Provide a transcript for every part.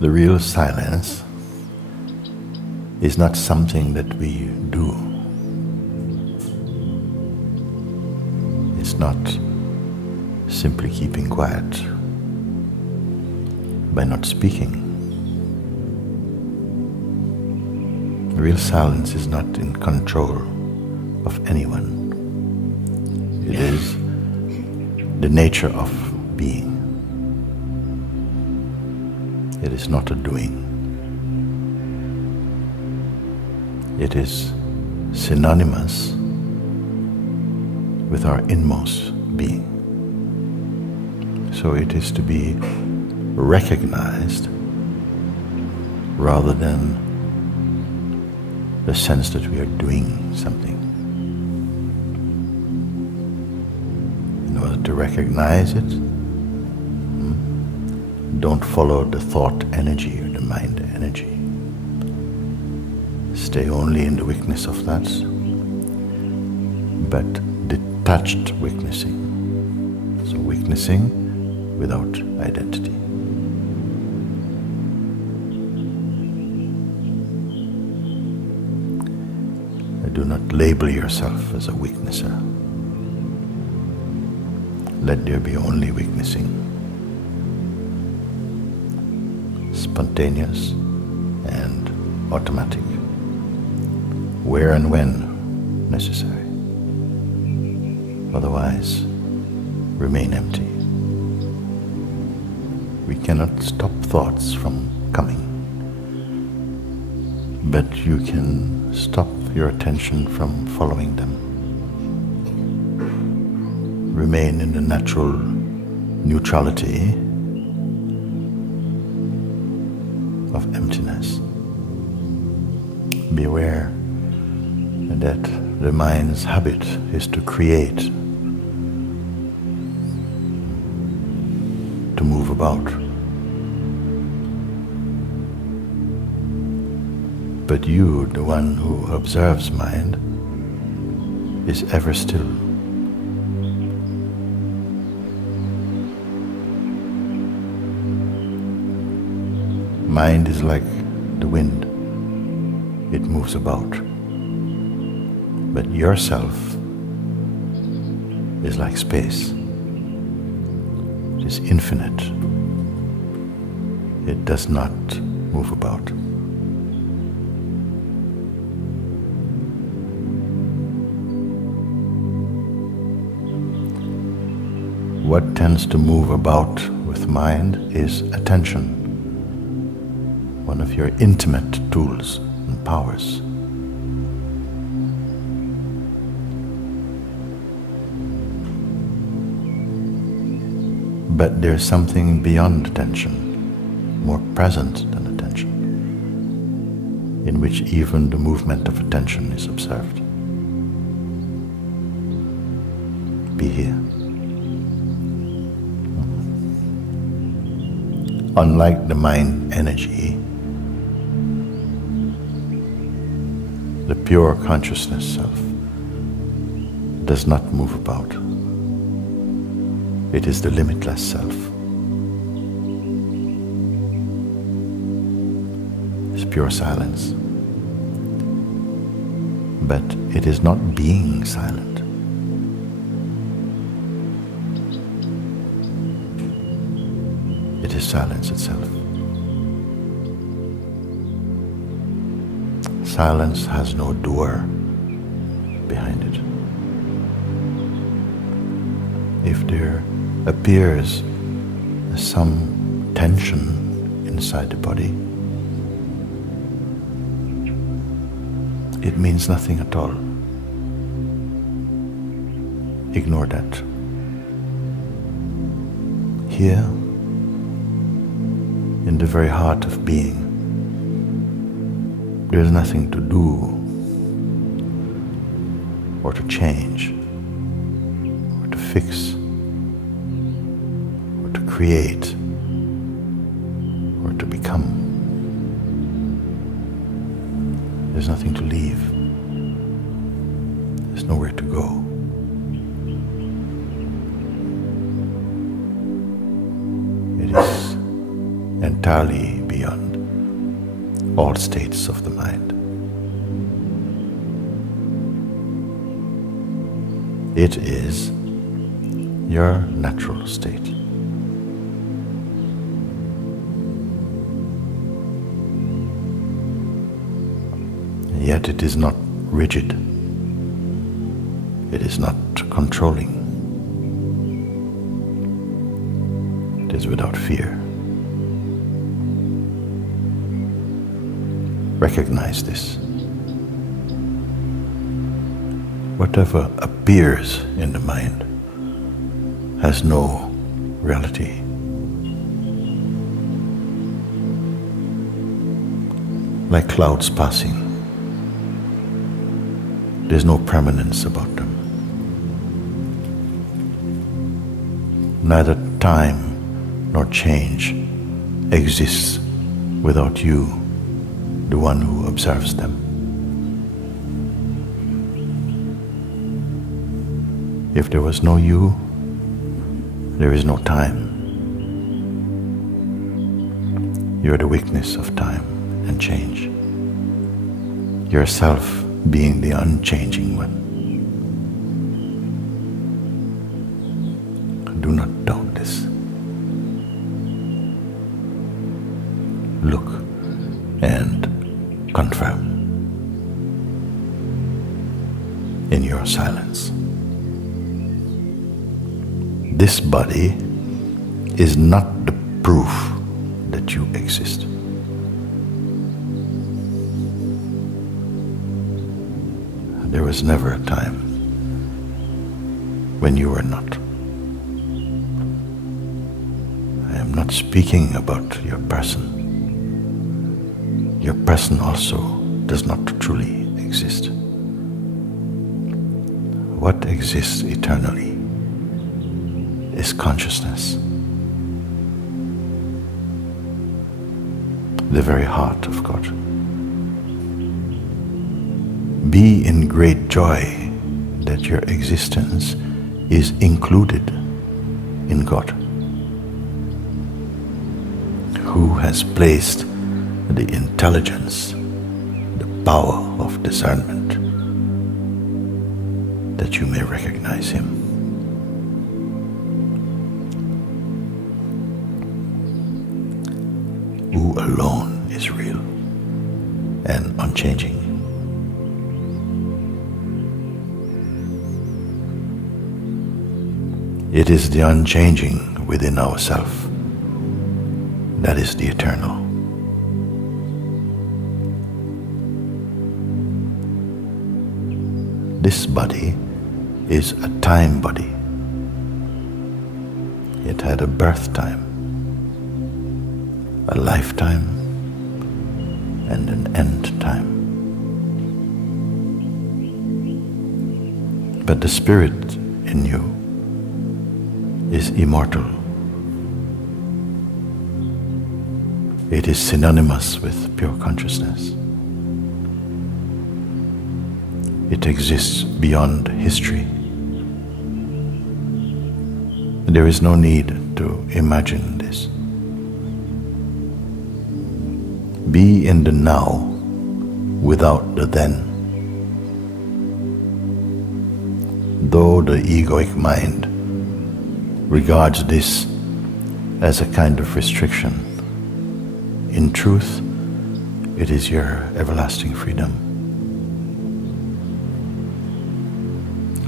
The real silence is not something that we do. It's not simply keeping quiet by not speaking. Real silence is not in control of anyone. It is the nature of being. It is not a doing. It is synonymous with our inmost being. So it is to be recognized rather than the sense that we are doing something. In order to recognize it, don't follow the thought energy or the mind energy. Stay only in the weakness of that, but detached witnessing. So witnessing without identity. Do not label yourself as a witnesser. Let there be only witnessing. Spontaneous and automatic, where and when necessary. Otherwise, remain empty. We cannot stop thoughts from coming, but you can stop your attention from following them. Remain in the natural neutrality of emptiness. Be aware that the mind's habit is to create, to move about. But you, the one who observes mind, is ever still. Mind is like the wind. It moves about. But yourself is like space. It is infinite. It does not move about. What tends to move about with mind is attention, one of your intimate tools and powers. But there's something beyond attention, more present than attention, in which even the movement of attention is observed. Be here. Unlike the mind energy, the pure consciousness self does not move about. It is the limitless self. It's pure silence. But it is not being silent. It is silence itself. Silence has no door behind it. If there appears some tension inside the body, it means nothing at all. Ignore that. Here, in the very heart of being, there is nothing to do or to change or to fix or to create or to become. There's nothing to leave. There's nowhere to go. It is entirely beyond. all states of the mind. It is your natural state. Yet it is not rigid. It is not controlling. It is without fear. Recognize this. Whatever appears in the mind has no reality. Like clouds passing, there's no permanence about them. Neither time nor change exists without you, the one who observes them. If there was no you, there is no time. You're the weakness of time and change. Yourself being the unchanging one. Do not doubt this. Look and confirm in your silence. This body is not the proof that you exist. There was never a time when you were not. I am not speaking about your person. Your person also does not truly exist. What exists eternally is consciousness, the very heart of God. Be in great joy that your existence is included in God, who has placed the intelligence, the power of discernment, that you may recognize Him. Who alone is real and unchanging. It is the unchanging within ourselves that is the eternal. This body is a time body. It had a birth time, a lifetime, and an end time. But the spirit in you is immortal. It is synonymous with pure consciousness. It exists beyond history. There is no need to imagine this. Be in the now without the then. Though the egoic mind regards this as a kind of restriction, in truth, it is your everlasting freedom.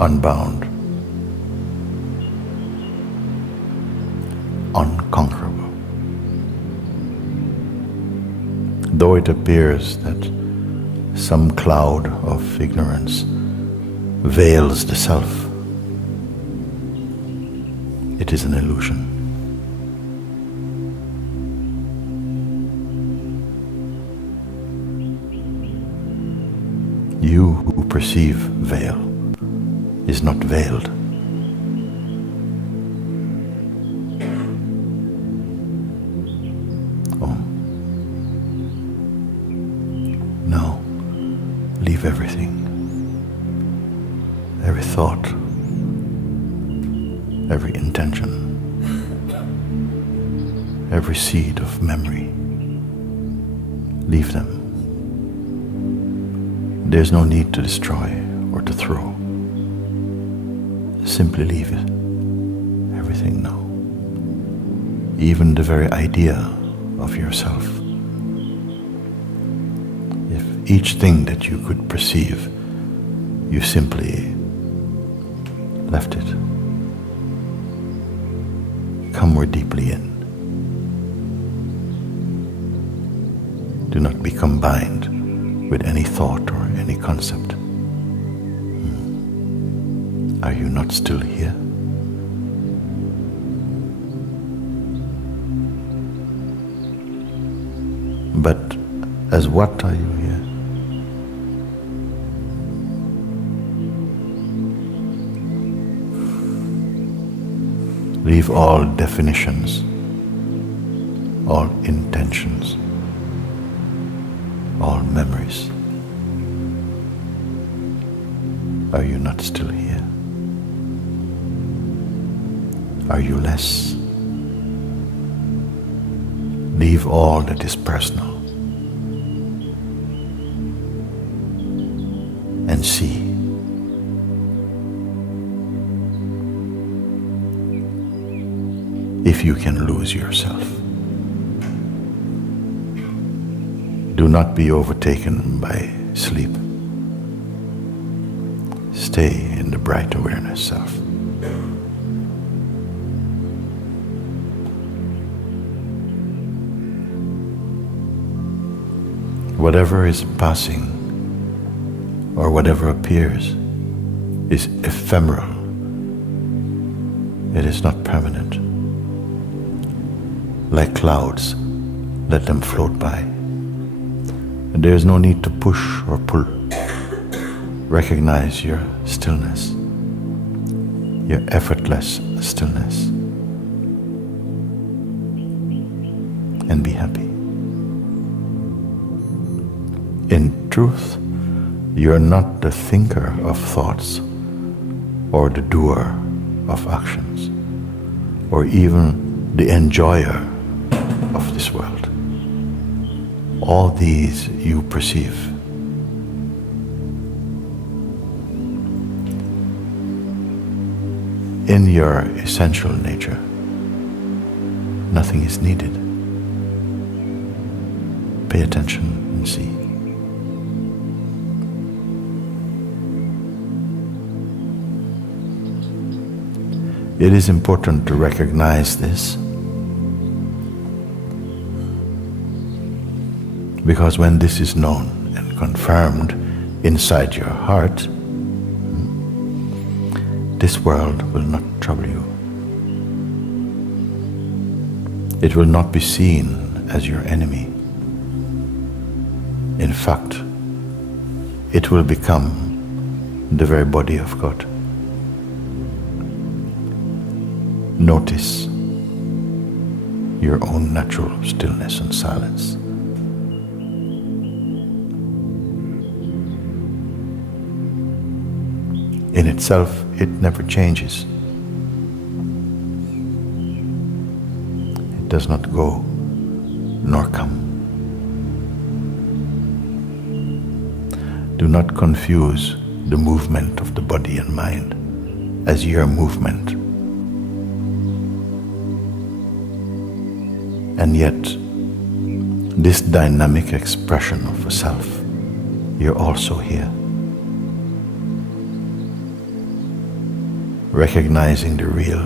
Unbound, unconquerable. Though it appears that some cloud of ignorance veils the self, it is an illusion. You who perceive veil is not veiled. Oh. Now, leave everything. Every thought, every intention, every seed of memory. Leave them. There's no need to destroy or to throw. Simply leave it. Everything now. Even the very idea of yourself. If each thing that you could perceive, you simply left it. Come more deeply in. Do not be combined with any thought or any concept. Are you not still here? But as what are you here? Leave all definitions, all intentions, all memories. Are you not still here? Are you less? Leave all that is personal and see. If you can lose yourself. Do not be overtaken by sleep. Stay in the bright awareness self. Whatever is passing or whatever appears is ephemeral. It is not permanent. Like clouds, let them float by. And there is no need to push or pull. Recognize your stillness, your effortless stillness, and be happy. In truth, you are not the thinker of thoughts or the doer of actions or even the enjoyer of this world. All these you perceive. In your essential nature, nothing is needed. Pay attention and see. It is important to recognize this, because when this is known and confirmed inside your heart, this world will not trouble you. It will not be seen as your enemy. In fact, it will become the very body of God. Notice your own natural stillness and silence. In itself, it never changes. It does not go nor come. Do not confuse the movement of the body and mind as your movement. And yet, this dynamic expression of a self, you're also here. Recognizing the real,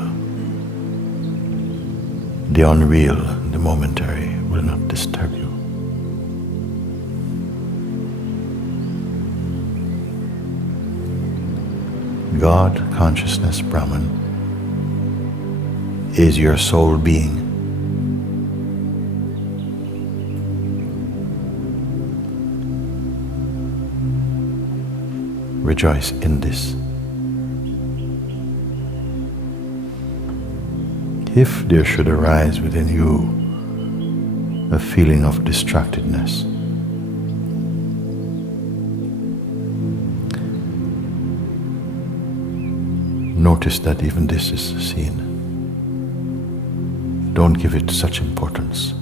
the unreal, the momentary will not disturb you. God, consciousness, Brahman, is your soul being. Rejoice in this. If there should arise within you a feeling of distractedness, notice that even this is seen. Don't give it such importance.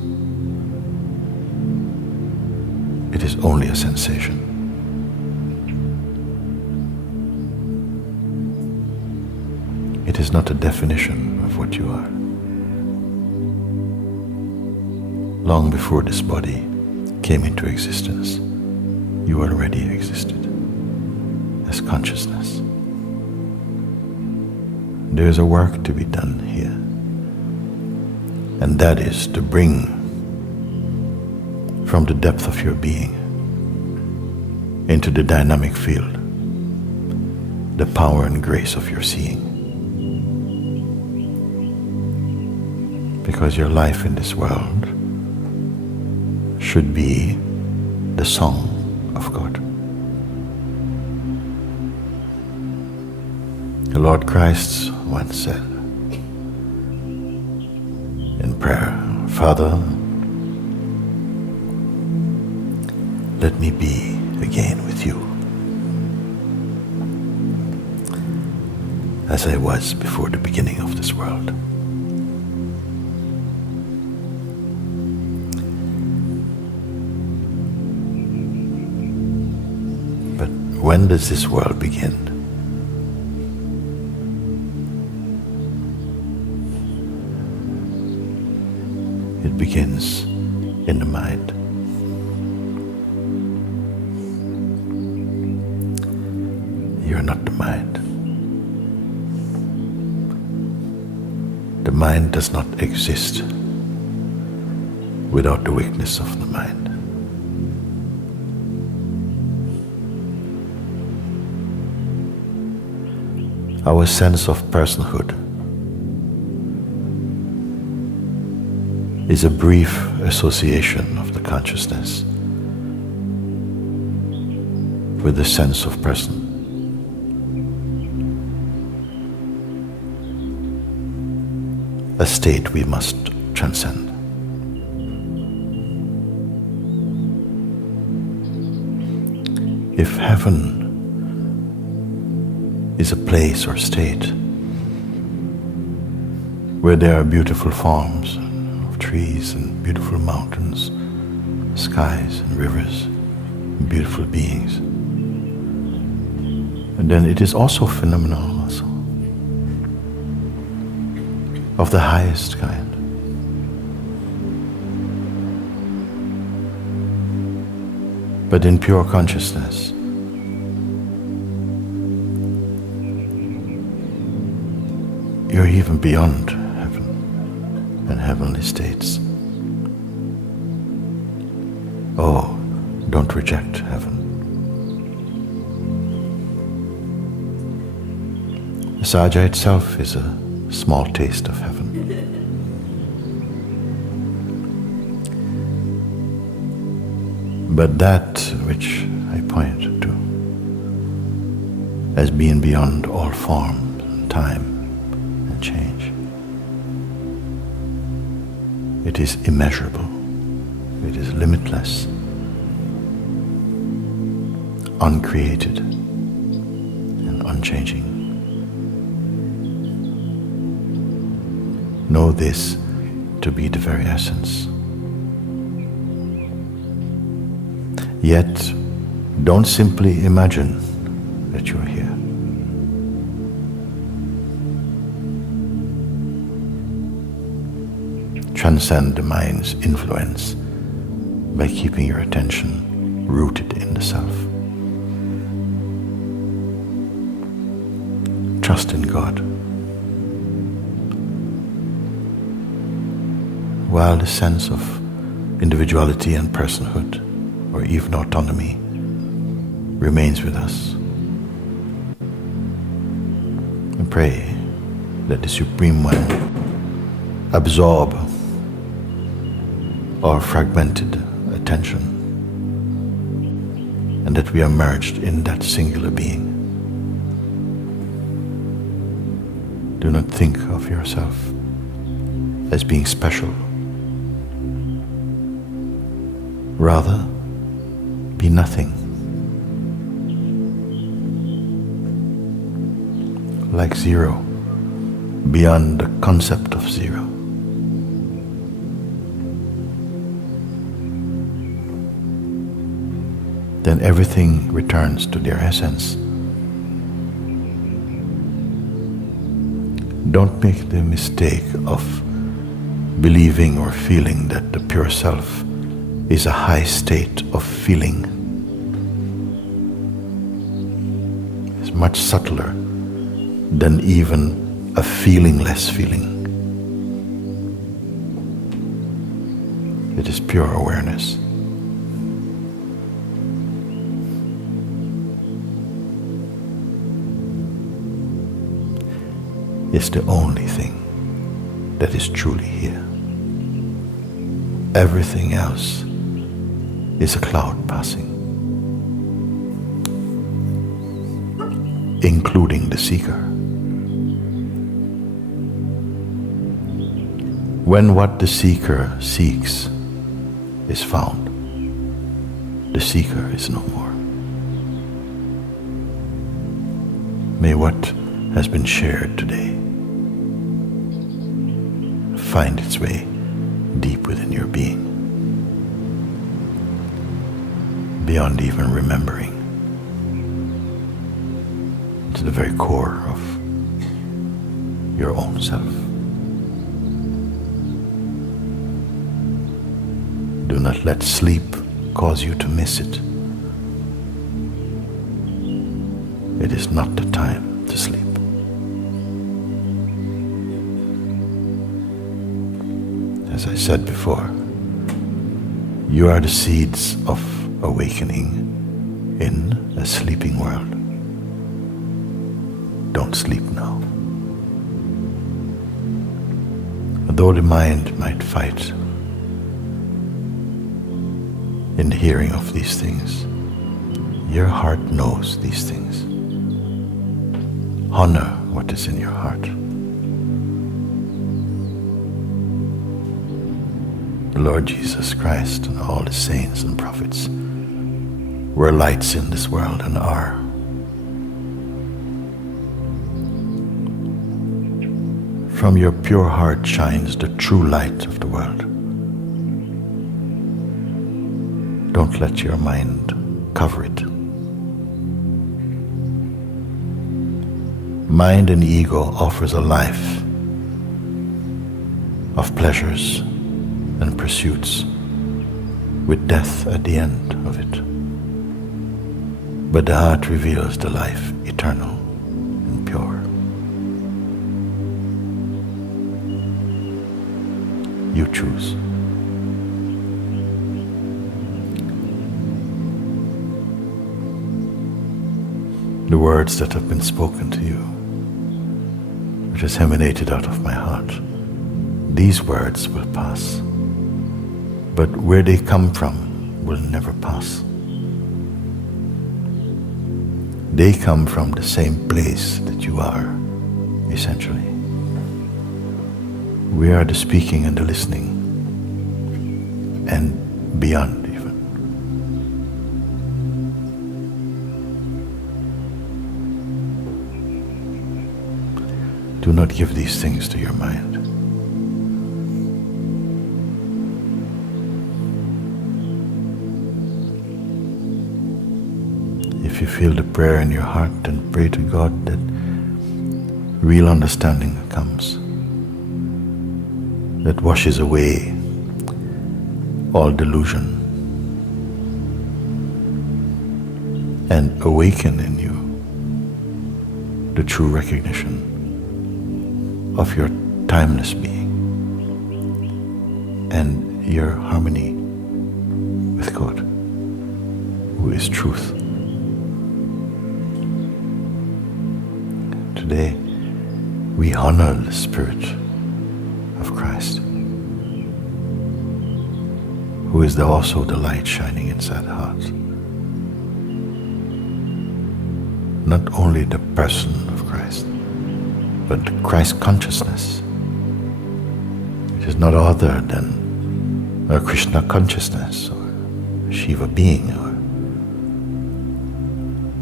It is only a sensation. It is not a definition of what you are. Long before this body came into existence, you already existed as consciousness. There is a work to be done here, and that is to bring from the depth of your being into the dynamic field the power and grace of your seeing. Because your life in this world should be the song of God. The Lord Christ once said in prayer, Father, let me be again with you as I was before the beginning of this world. But when does this world begin? It begins in the mind. You're not the mind. The mind does not exist without the weakness of the mind. Our sense of personhood is a brief association of the consciousness with the sense of person. A state we must transcend. If heaven is a place or state where there are beautiful forms of trees and beautiful mountains, skies and rivers, and beautiful beings, and then it is also phenomenal also, of the highest kind. But in pure consciousness, you're even beyond heaven and heavenly states. Oh, don't reject heaven. The Sahaja itself is a small taste of heaven. But that which I point to as being beyond all form and time and change, it is immeasurable, it is limitless, uncreated and unchanging. Know this to be the very essence. Yet, don't simply imagine that you're here. Transcend the mind's influence by keeping your attention rooted in the self. Trust in God. While the sense of individuality and personhood, or even autonomy, remains with us. And pray that the Supreme One absorb our fragmented attention, and that we are merged in that singular being. Do not think of yourself as being special. Rather, be nothing. Like zero, beyond the concept of zero. Then everything returns to their essence. Don't make the mistake of believing or feeling that the pure self is a high state of feeling. It's much subtler than even a feelingless feeling. It is pure awareness. It's the only thing that is truly here. Everything else is a cloud passing, including the seeker. When what the seeker seeks is found, the seeker is no more. May what has been shared today find its way deep within your being, beyond even remembering, to the very core of your own self. Do not let sleep cause you to miss it. It is not the time to sleep. As I said before, you are the seeds of awakening in a sleeping world. Don't sleep now. Though the mind might fight in the hearing of these things, your heart knows these things. Honor what is in your heart. The Lord Jesus Christ and all the saints and prophets were lights in this world and are. From your pure heart shines the true light of the world. Don't let your mind cover it. Mind and ego offers a life of pleasures and pursuits with death at the end of it. But the heart reveals the life eternal and pure. You choose. The words that have been spoken to you, which has emanated out of my heart, these words will pass. But where they come from will never pass. They come from the same place that you are, essentially. We are the speaking and the listening, and beyond even. Do not give these things to your mind. If you feel the prayer in your heart, then pray to God that real understanding comes, that washes away all delusion and awaken in you the true recognition of your timeless being and your harmony with God, who is truth. Today, we honor the Spirit of Christ, who is also the light shining inside the heart. Not only the person of Christ, but the Christ consciousness, which is not other than a Krishna consciousness or Shiva being, or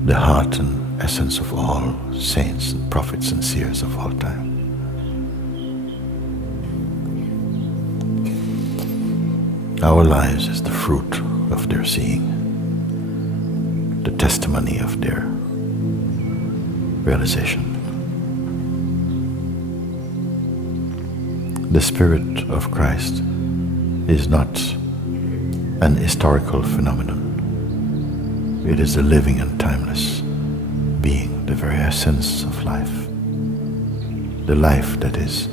the heart and essence of all saints and prophets and seers of all time. Our lives is the fruit of their seeing, the testimony of their realization. The Spirit of Christ is not an historical phenomenon. It is a living and timeless being, the very essence of life, the life that is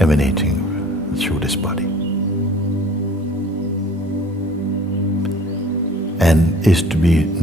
emanating through this body, and is to be known